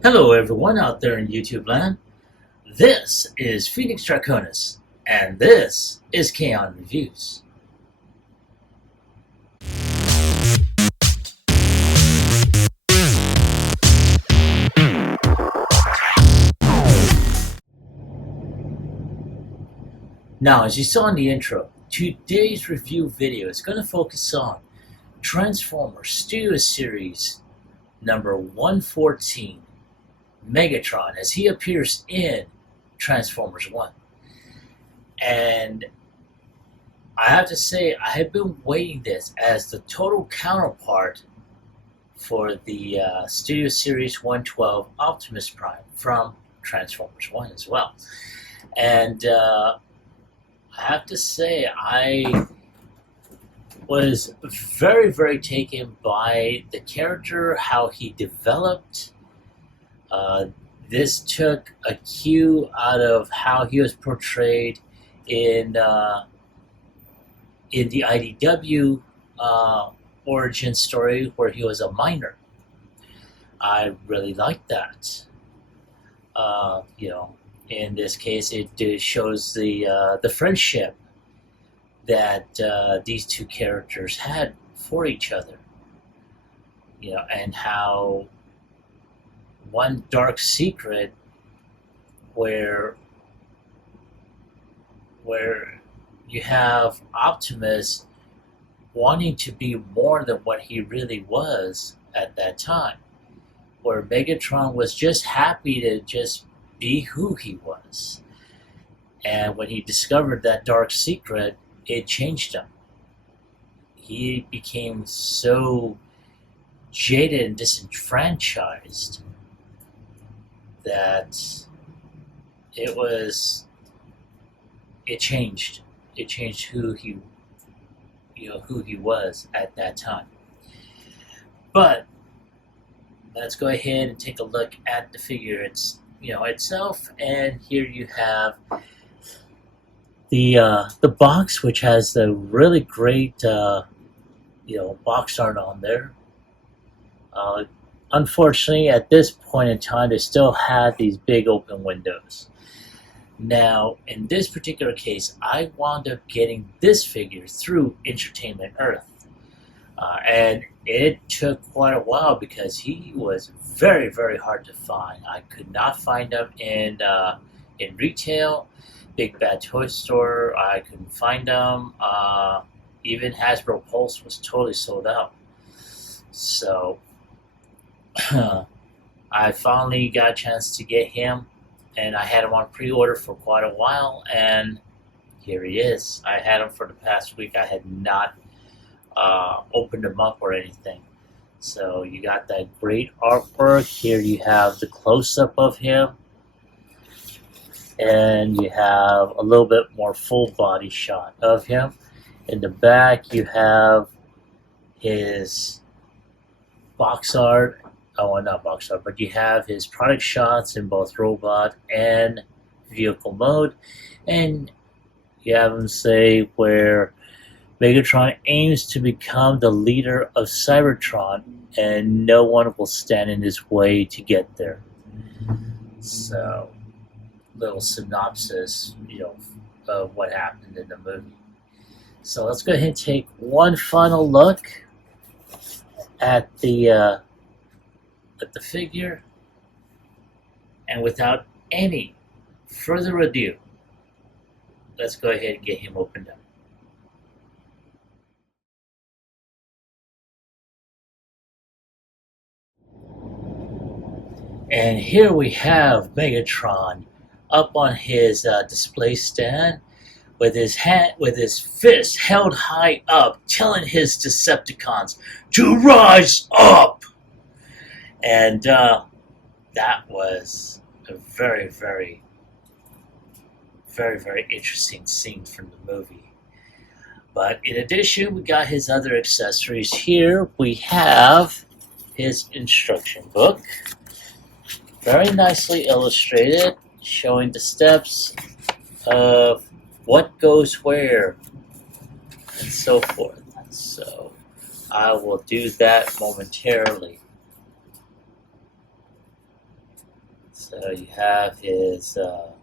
Hello everyone out there in YouTube land. This is Phoenix Draconis, and this is Kaon Reviews. Now, as you saw in the intro, today's review video is going to focus on Transformers Studio Series number 114, Megatron, as he appears in Transformers 1. And I have to say, I have been waiting this as the total counterpart for the Studio Series 112 Optimus Prime from Transformers 1 as well. And I have to say, I was very, very taken by the character, how he developed. This took a cue out of how he was portrayed in the IDW origin story, where he was a miner. I really liked that. In this case, it shows the friendship that these two characters had for each other. And how one dark secret where you have Optimus wanting to be more than what he really was at that time, where Megatron was just happy to just be who he was. And when he discovered that dark secret, it changed him. He became so jaded and disenfranchised that it changed. It changed who he was at that time. But let's go ahead and take a look at the figure itself. And here you have the box, which has the really great box art on there. Unfortunately, at this point in time, they still had these big open windows. Now, in this particular case, I wound up getting this figure through Entertainment Earth. And it took quite a while because he was very, very hard to find. I could not find him in retail. Big Bad Toy Store, I couldn't find him. Even Hasbro Pulse was totally sold out. So I finally got a chance to get him, and I had him on pre-order for quite a while, and here he is. I had him for the past week. I had not opened him up or anything. So you got that great artwork. Here you have the close-up of him, and you have a little bit more full body shot of him. In the back you have his box art. Oh, well, not box art, but you have his product shots in both robot and vehicle mode. And you have him say where Megatron aims to become the leader of Cybertron, and no one will stand in his way to get there. So, little synopsis, of what happened in the movie. So let's go ahead and take one final look at the figure, and without any further ado, let's go ahead and get him opened up. And here we have Megatron up on his display stand with his fist held high up, telling his Decepticons to rise up. And that was a very, very, very, very interesting scene from the movie. But in addition, we got his other accessories. Here we have his instruction book, very nicely illustrated, showing the steps of what goes where and so forth. So I will do that momentarily. So you have his now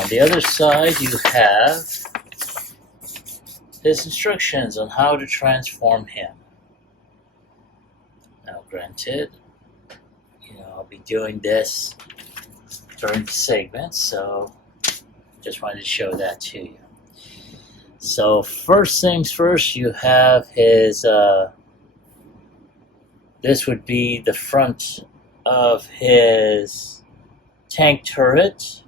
on the other side you have his instructions on how to transform him. Now granted, I'll be doing this during the segment, so just wanted to show that to you. So first things first, you have his, this would be the front of his tank turret.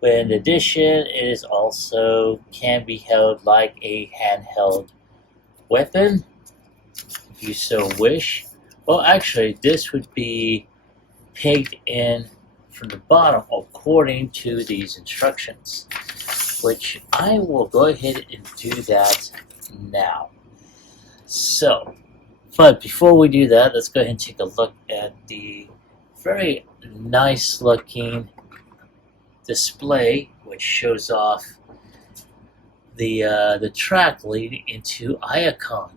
But in addition, it is also can be held like a handheld weapon, if you so wish. Well, actually, this would be pegged in from the bottom according to these instructions, which I will go ahead and do that now. So, but before we do that, let's go ahead and take a look at the very nice looking display, which shows off the track leading into Kaon.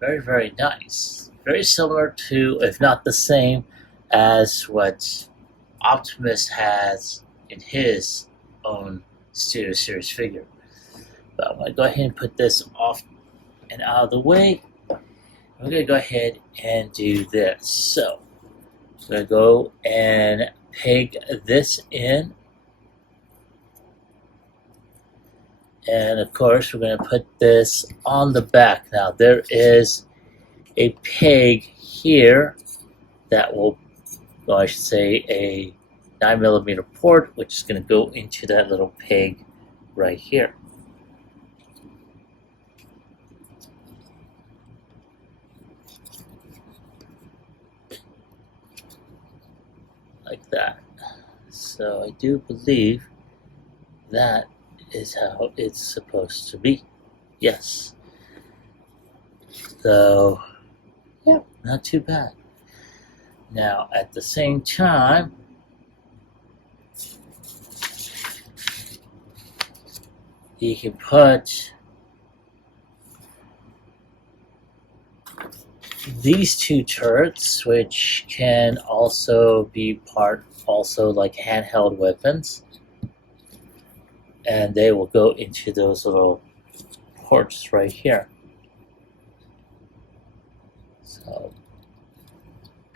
Very, very nice. Very similar to, if not the same, as what Optimus has in his own Studio Series figure. But I'm going to go ahead and put this off and out of the way. I'm going to go ahead and do this. So, I'm going to go and peg this in. And of course, we're going to put this on the back. Now, there is a peg here that will, well, I should say, a 9mm port, which is going to go into that little peg right here. Like that. So I do believe that is how it's supposed to be. Yes. So, yeah, not too bad. Now, at the same time, you can put these two turrets, which can also be part, also like handheld weapons, and they will go into those little ports right here. So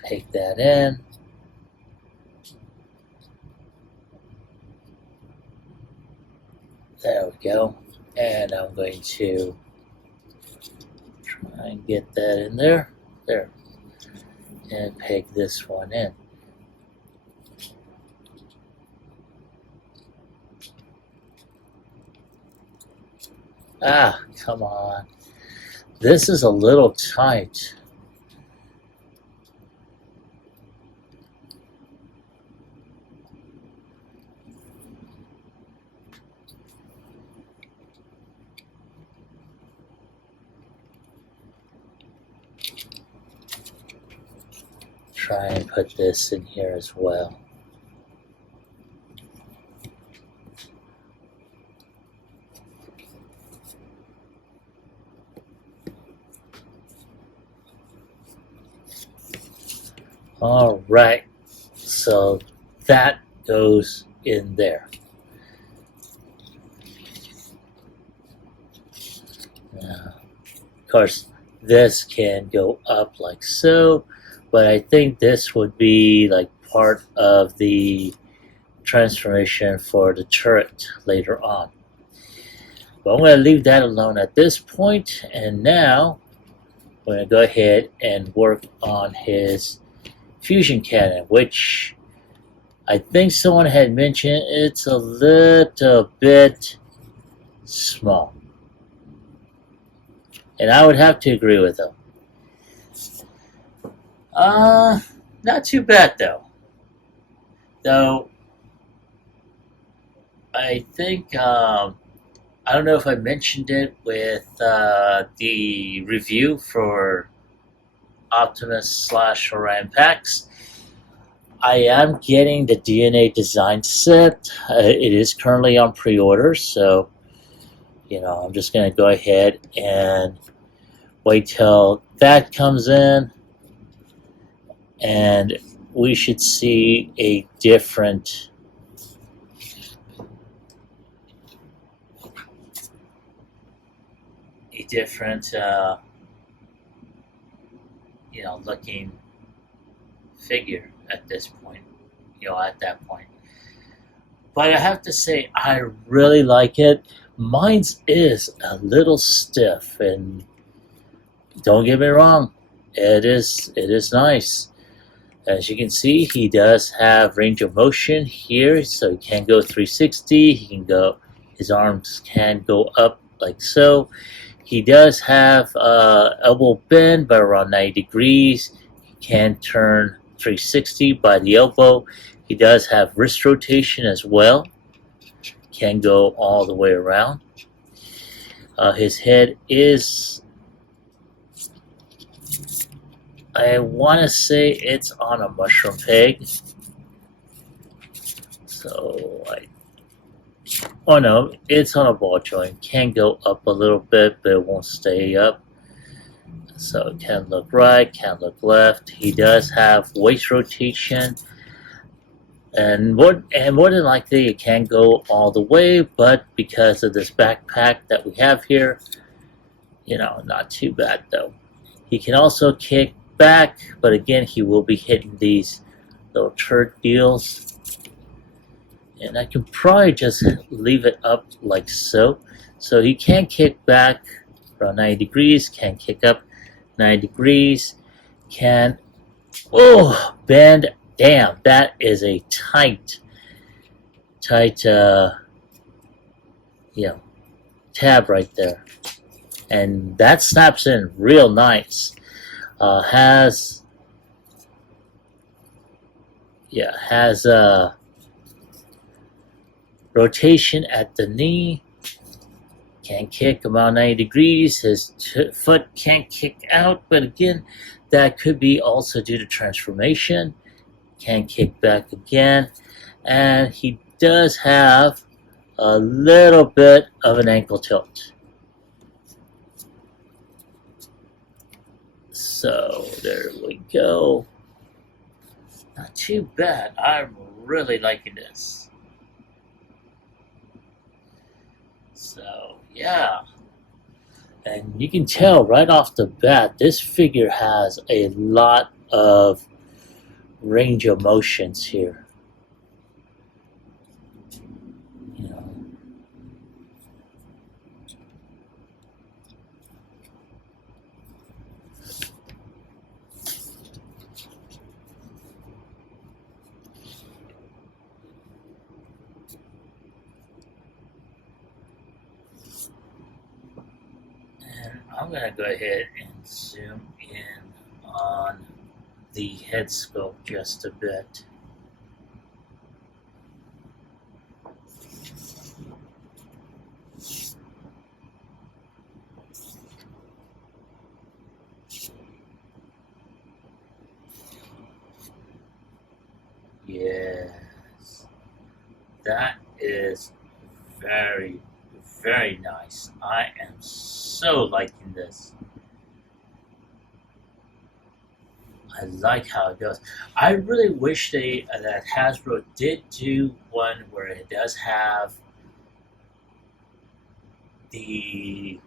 take that in. There we go. And I'm going to try and get that in there. There. And peg this one in. Ah, come on. This is a little tight. Try and put this in here as well. All right, so that goes in there. Now, of course, this can go up like so, but I think this would be like part of the transformation for the turret later on. But I'm going to leave that alone at this point, and now I'm going to go ahead and work on his fusion cannon, which I think someone had mentioned it's a little bit small. And I would have to agree with them. Not too bad though. Though, I think, I don't know if I mentioned it with the review for Optimus slash Orion packs. I am getting the DNA design set. It is currently on pre-order, so I'm just going to go ahead and wait till that comes in, and we should see a different looking figure at this point, at that point. But I have to say, I really like it. Mine's is a little stiff, and don't get me wrong, it is nice. As you can see, he does have range of motion here, so he can go 360. His arms can go up like so. He does have elbow bend by around 90 degrees. He can turn 360 by the elbow. He does have wrist rotation as well. Can go all the way around. His head is, I want to say it's on a mushroom peg. Oh no, it's on a ball joint. Can go up a little bit, but it won't stay up. So it can look right, can look left. He does have waist rotation, and more than likely it can go all the way. But because of this backpack that we have here, not too bad though. He can also kick back, but again, he will be hitting these little turd deals. And I can probably just leave it up like so. So he can kick back around 90 degrees, can kick up 90 degrees, can, bend. Damn, that is a tight, tab right there. And that snaps in real nice. Has rotation at the knee, can kick about 90 degrees. His foot can't kick out, but again, that could be also due to transformation. Can kick back again, and he does have a little bit of an ankle tilt. So there we go. Not too bad. I'm really liking this. So yeah, and you can tell right off the bat, this figure has a lot of range of motions here. I'm going to go ahead and zoom in on the head sculpt just a bit. Yes, that is very, very nice. I am so liking this. I like how it goes. I really wish that Hasbro did do one where it does have the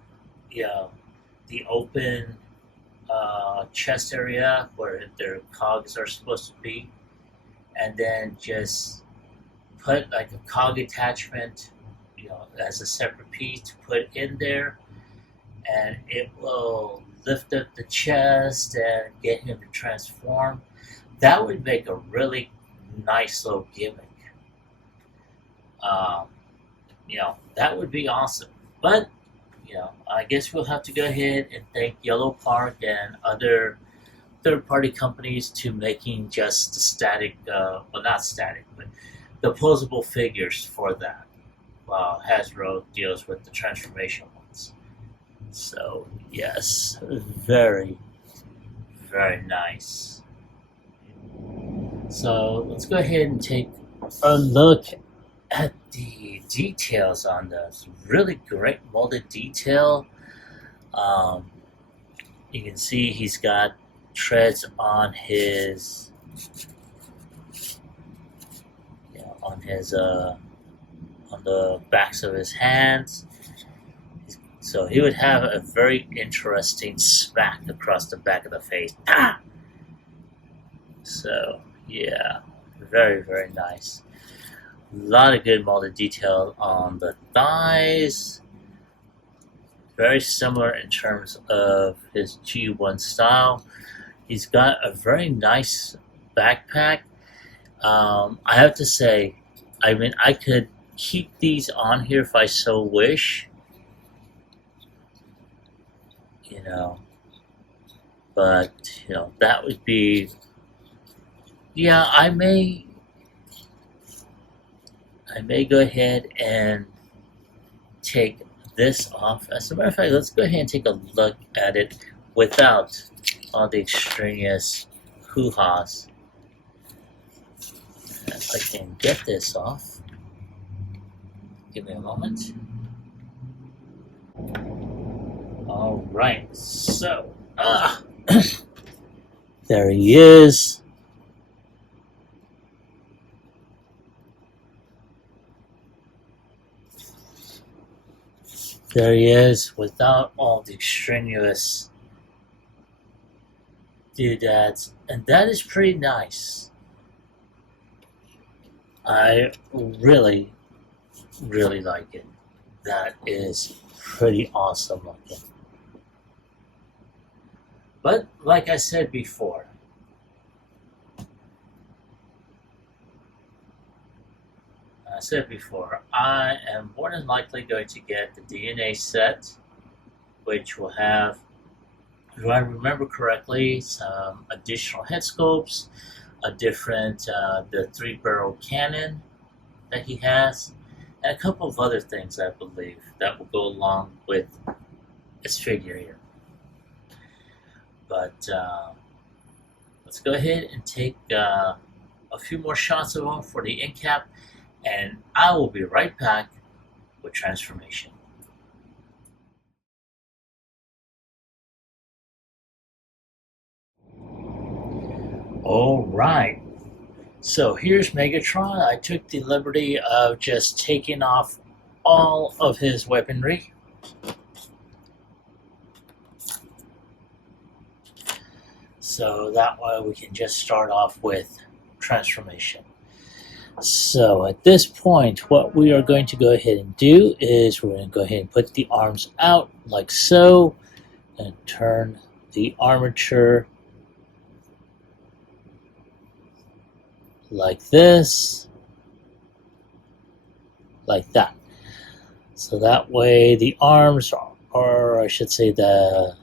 open chest area where their cogs are supposed to be, and then just put like a cog attachment, as a separate piece to put in there, and it will lift up the chest and get him to transform. That would make a really nice little gimmick. That would be awesome. But, I guess we'll have to go ahead and thank Yellow Park and other third-party companies to making just the static, not static, but the posable figures for that, while Hasbro deals with the transformation ones. So, yes, very, very nice. So let's go ahead and take a look at the details on this. Really great molded detail. You can see he's got treads on his, on the backs of his hands. So he would have a very interesting smack across the back of the face. Ah! So yeah, very, very nice. A lot of good molded detail on the thighs. Very similar in terms of his G1 style. He's got a very nice backpack. I have to say, I mean, I could keep these on here if I so wish. But that would be, yeah, I may go ahead and take this off. As a matter of fact, let's go ahead and take a look at it without all the extraneous hoo-has. If I can get this off, give me a moment. All right, so there he is. There he is, without all the extraneous doodads, and that is pretty nice. I really, really like it. That is pretty awesome looking. But like I said before, I am more than likely going to get the DNA set, which will have, if I remember correctly, some additional head sculpts, a different, the 3-barrel cannon that he has, and a couple of other things, I believe, that will go along with his figure here. But let's go ahead and take a few more shots of him for the end cap, and I will be right back with transformation. All right, so here's Megatron. I took the liberty of just taking off all of his weaponry. So that way we can just start off with transformation. So at this point, what we are going to go ahead and do is we're going to go ahead and put the arms out like so, and turn the armature like this, like that. So that way the arms are, or I should say the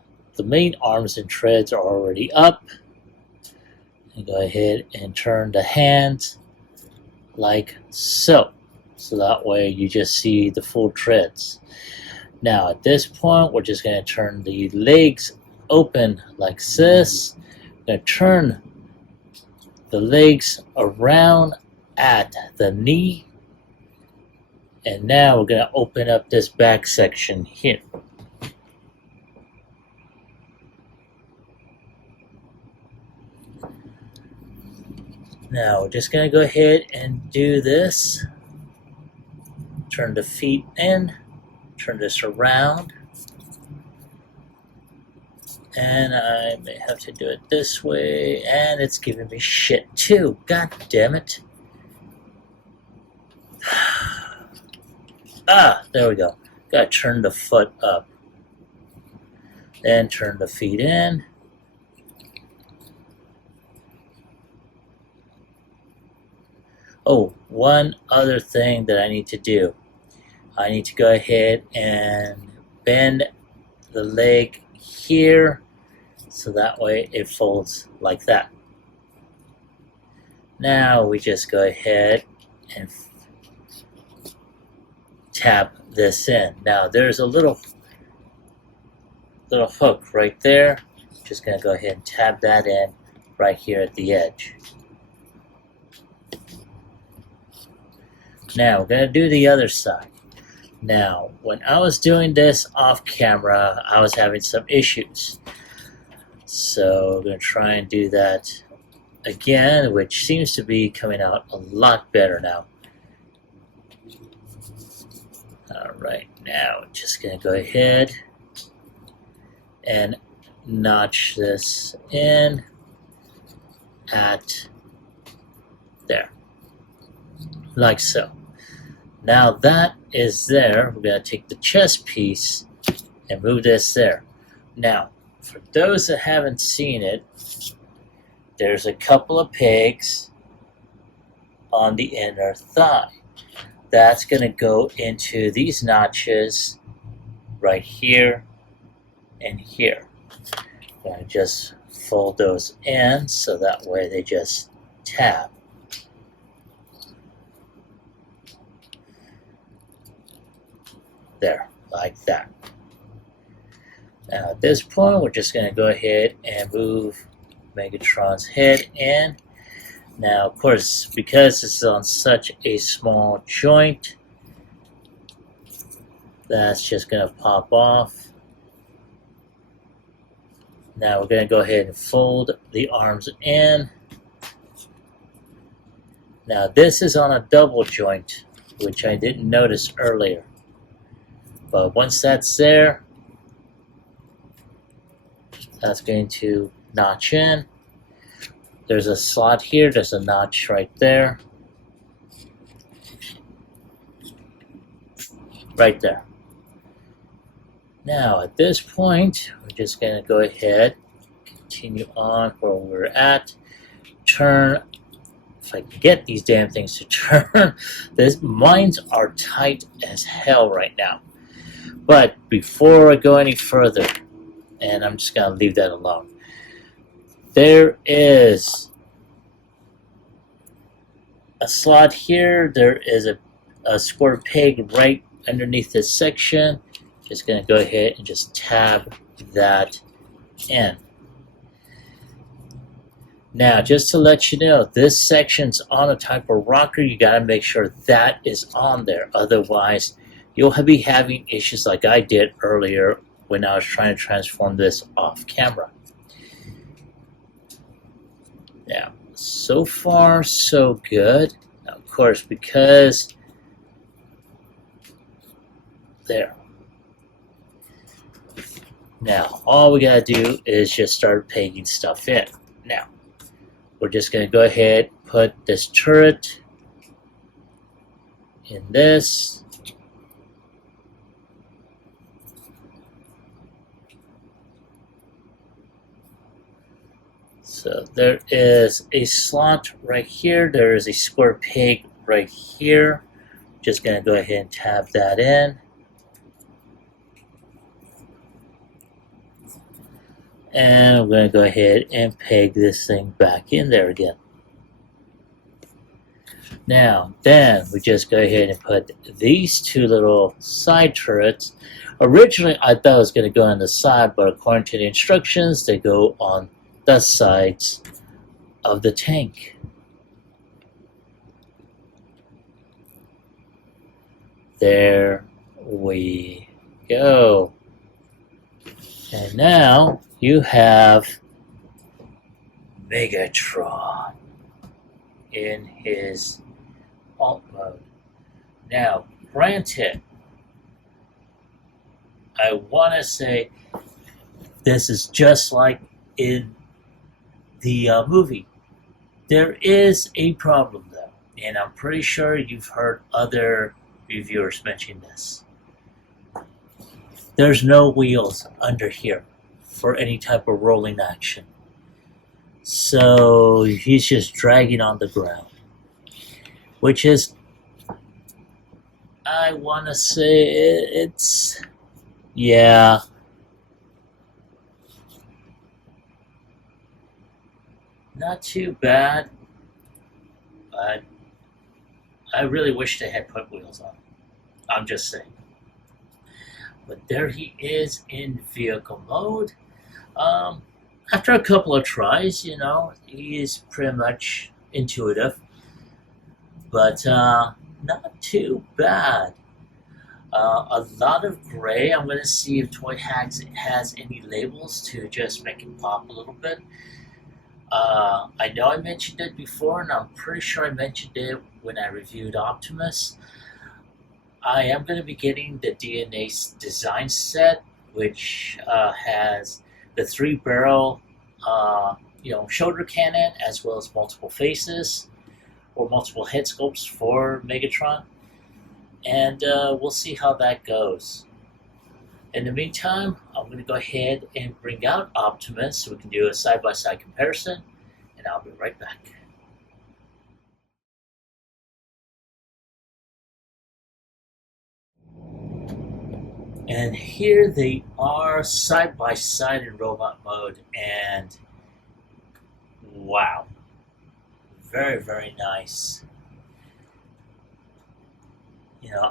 main arms and treads are already up. And go ahead and turn the hands like so. So that way you just see the full treads. Now at this point, we're just going to turn the legs open like this. We're going to turn the legs around at the knee. And now we're going to open up this back section here. Now we're just going to go ahead and do this. Turn the feet in, turn this around. And I may have to do it this way, and it's giving me shit too. God damn it. Ah, there we go. Gotta turn the foot up. Then turn the feet in. Oh, one other thing that I need to do. I need to go ahead and bend the leg here so that way it folds like that. Now we just go ahead and tap this in. Now there's a little hook right there. just going to go ahead and tab that in right here at the edge. Now we're going to do the other side. Now, when I was doing this off camera, I was having some issues. So we're going to try and do that again, which seems to be coming out a lot better now. Alright, now I'm just going to go ahead and notch this in at there, like so. Now that is there, we're going to take the chest piece and move this there. Now, for those that haven't seen it, there's a couple of pegs on the inner thigh. That's going to go into these notches right here and here. I'm going to just fold those in so that way they just tab. There, like that. Now at this point, we're just going to go ahead and move Megatron's head in. Now, of course, because this is on such a small joint, that's just going to pop off. Now we're going to go ahead and fold the arms in. Now this is on a double joint, which I didn't notice earlier. But once that's there, that's going to notch in. There's a slot here, there's a notch right there. Right there. Now at this point, we're just going to go ahead, continue on where we're at, turn, if I can get these damn things to turn. Mines are tight as hell right now. But before I go any further, and I'm just going to leave that alone, there is a slot here. There is a square peg right underneath this section. Just going to go ahead and just tab that in. Now, just to let you know, this section's on a type of rocker. You got to make sure that is on there. Otherwise, you'll be having issues like I did earlier when I was trying to transform this off camera. Now, so far, so good. Now, of course, because there. Now, all we gotta do is just start pegging stuff in. Now, we're just gonna go ahead, put this turret in this. So there is a slot right here. There is a square peg right here. Just going to go ahead and tab that in. And I'm going to go ahead and peg this thing back in there again. Now, then we just go ahead and put these two little side turrets. Originally, I thought it was going to go on the side, but according to the instructions, they go on the sides of the tank. There we go. And now you have Megatron in his alt mode. Now, granted, I want to say this is just like in the movie. There is a problem though, and I'm pretty sure you've heard other reviewers mention this. There's no wheels under here for any type of rolling action. So he's just dragging on the ground. Which is, I want to say it's, yeah. Not too bad, but I really wish they had put wheels on. I'm just saying. But there he is in vehicle mode. after a couple of tries, he is pretty much intuitive, but not too bad. A lot of gray. I'm going to see if Toy Hacks has any labels to just make it pop a little bit. I know I mentioned it before, and I'm pretty sure I mentioned it when I reviewed Optimus. I am going to be getting the DNA design set, which has the 3-barrel, shoulder cannon, as well as multiple faces or multiple head sculpts for Megatron, and we'll see how that goes. In the meantime, I'm going to go ahead and bring out Optimus so we can do a side-by-side comparison, and I'll be right back. And here they are side-by-side in robot mode, and wow, very, very nice.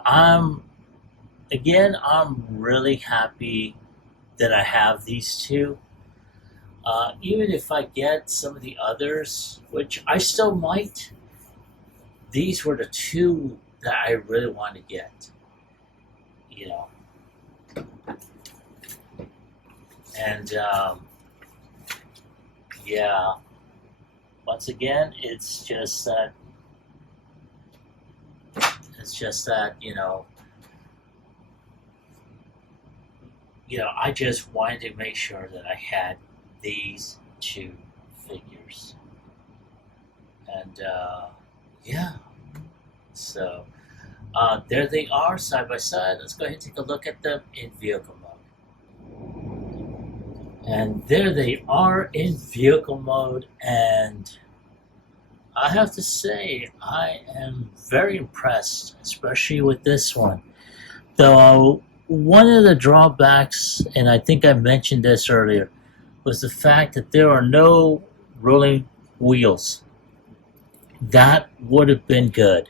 I'm really happy that I have these two. Even if I get some of the others, which I still might, these were the two that I really want to get. And yeah, once again, it's just that I just wanted to make sure that I had these two figures, and yeah, so there they are side by side. Let's go ahead and take a look at them in vehicle mode. And there they are in vehicle mode, and I have to say I am very impressed, especially with this one. Though one of the drawbacks, and I think I mentioned this earlier, was the fact that there are no rolling wheels. That would have been good.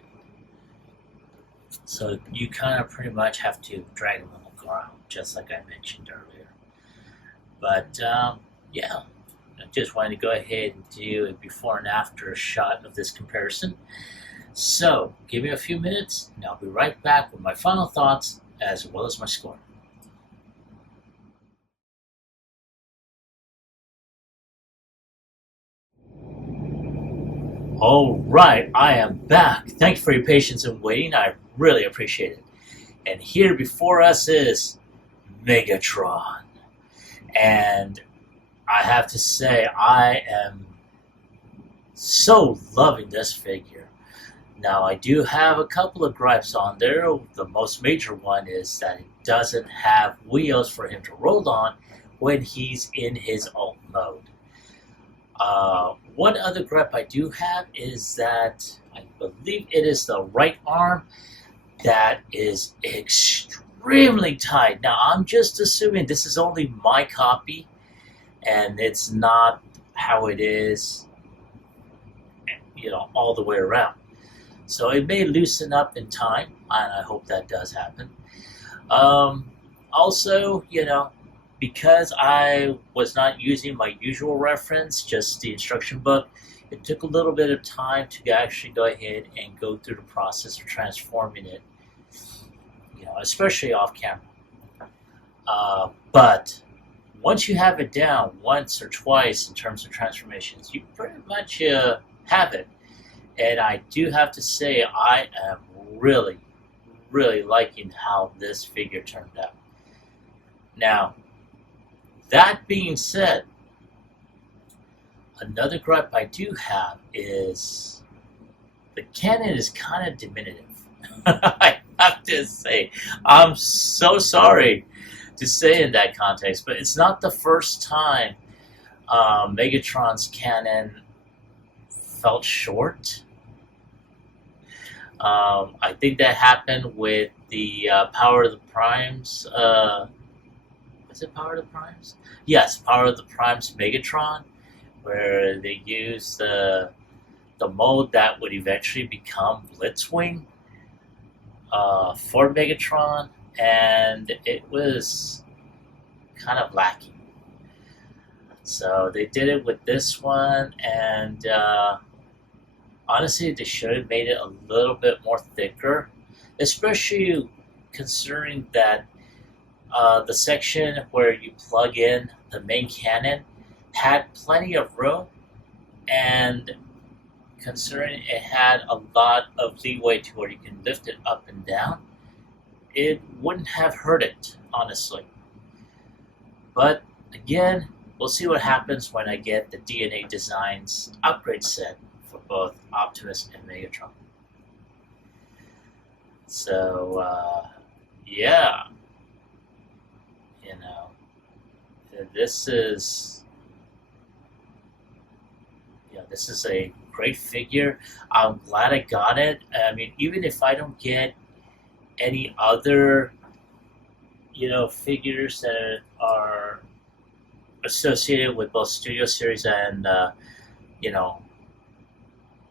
So you kind of pretty much have to drag them on the ground, just like I mentioned earlier. But yeah, I just wanted to go ahead and do a before and after shot of this comparison. So give me a few minutes, and I'll be right back with my final thoughts as well as my score. All right, I am back. Thanks for your patience and waiting. I really appreciate it. And here before us is Megatron. And I have to say, I am so loving this figure. Now, I do have a couple of gripes on there. The most major one is that it doesn't have wheels for him to roll on when he's in his alt mode. One other gripe I do have is that I believe it is the right arm that is extremely tight. Now, I'm just assuming this is only my copy, and it's not how it is, all the way around. So it may loosen up in time, and I hope that does happen. Also, because I was not using my usual reference, just the instruction book, it took a little bit of time to actually go ahead and go through the process of transforming it, especially off camera. But once you have it down once or twice in terms of transformations, you pretty much have it. And I do have to say, I am really, really liking how this figure turned out. Now, that being said, another gripe I do have is the cannon is kind of diminutive. I have to say, I'm so sorry to say in that context, but it's not the first time Megatron's cannon felt short. I think that happened with the Power of the Primes. Is it Power of the Primes? Yes, Power of the Primes Megatron, where they used the mode that would eventually become Blitzwing for Megatron, and it was kind of lacking. So they did it with this one, and honestly, they should have made it a little bit more thicker, especially considering that the section where you plug in the main cannon had plenty of room, and considering it had a lot of leeway to where you can lift it up and down, it wouldn't have hurt it, honestly. But again, we'll see what happens when I get the DNA Designs upgrade set for both Optimus and Megatron. So, yeah, you know, this is, this is a great figure. I'm glad I got it. I mean, even if I don't get any other, figures that are associated with both Studio Series and,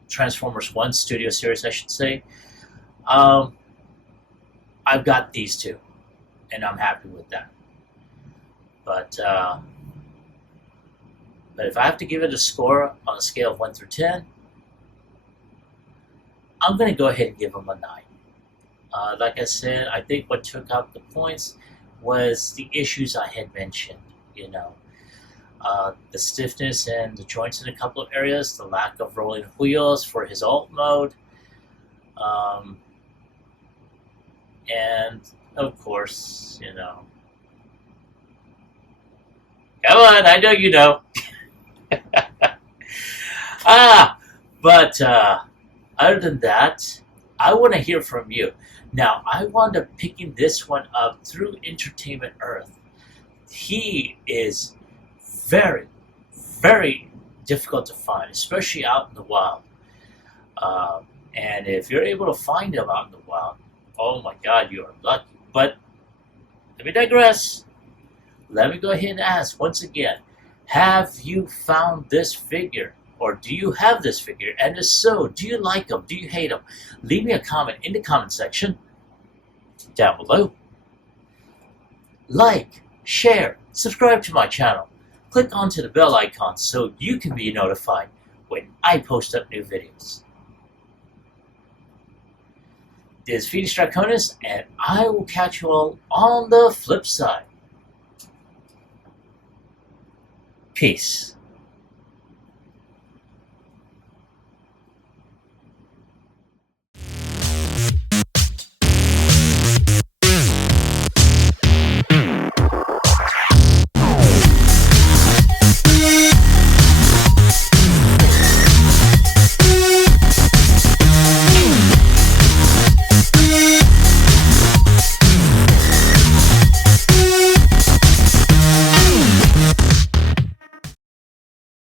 Transformers 1 Studio Series, I should say. I've got these two, and I'm happy with that. But if I have to give it a score on a scale of 1 through 10, I'm going to go ahead and give them a 9. Like I said, I think what took out the points was the issues I had mentioned. The stiffness and the joints in a couple of areas, the lack of rolling wheels for his alt mode, and of course, come on, I know you know. But other than that, I want to hear from you. Now, I wound up picking this one up through Entertainment Earth. He is very, very difficult to find, especially out in the wild. And if you're able to find him out in the wild, oh my God, you are lucky. But let me digress. Let me go ahead and ask once again, have you found this figure? Or do you have this figure? And if so, do you like him? Do you hate him? Leave me a comment in the comment section down below. Like, share, subscribe to my channel. Click onto the bell icon so you can be notified when I post up new videos. This is Phoenix Draconis, and I will catch you all on the flip side. Peace.